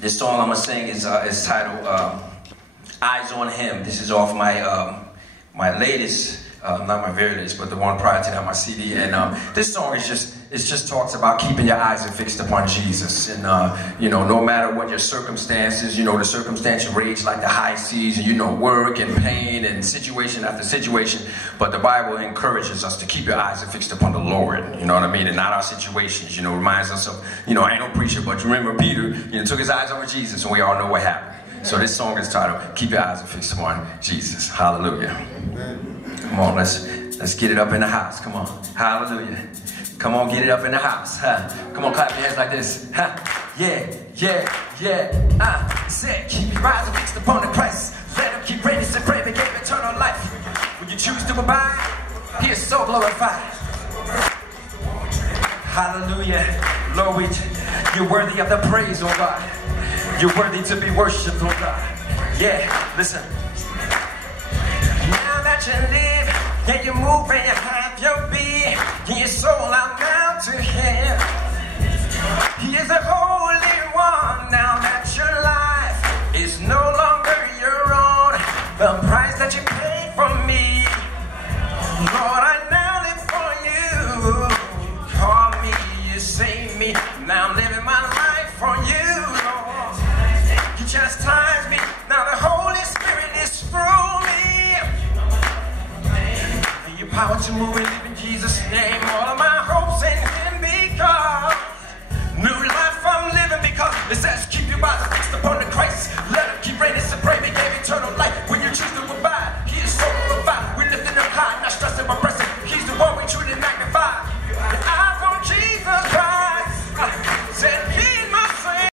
This song I'm gonna sing is titled "Eyes on Him." This is off my my latest, not my very latest, but the one prior to that, my CD. And this song is just talks about keeping your eyes fixed upon Jesus. And you know, no matter what your circumstances, you know, the circumstance rage like the high seas, and you know, work and pain and situation after situation. But the Bible encourages us to keep your eyes fixed upon the Lord. You know what I mean? And not our situations. You know, reminds us of, you know, I ain't no preacher, but you remember Peter, you know, took his eyes over Jesus, and we all know what happened. So this song is titled "Keep Your Eyes Fixed Upon Jesus." Hallelujah. Come on, let's get it up in the house. Come on. Hallelujah. Come on, get it up in the house. Huh? Come on, clap your hands like this. Huh? Yeah, yeah, yeah. Say, keep your eyes fixed upon the Christ. Let him keep ready to pray, they gave eternal life. When you choose to abide, he is so glorified. Hallelujah. Lord, you're worthy of the praise, oh God. You're worthy to be worshipped, oh God. Yeah, listen. Now that you live, and you move, and you have your being, and your soul out now to Him. He is the Holy One. Now that your life is no longer your own, the price that you paid for me, Lord, I now live for you. You call me, you save me. Now I'm living my life for you, Lord. You chastise me. Now the Holy Spirit is through me. And your power to move and live in Jesus' name. All of my hopes in Him because new life I'm living because it says keep your eyes fixed upon the Christ. Let Him keep reigning supreme. He gave eternal life when you choose to abide. He is so glorified. We're lifting Him high, not stressing but pressing. He's the one we truly magnify.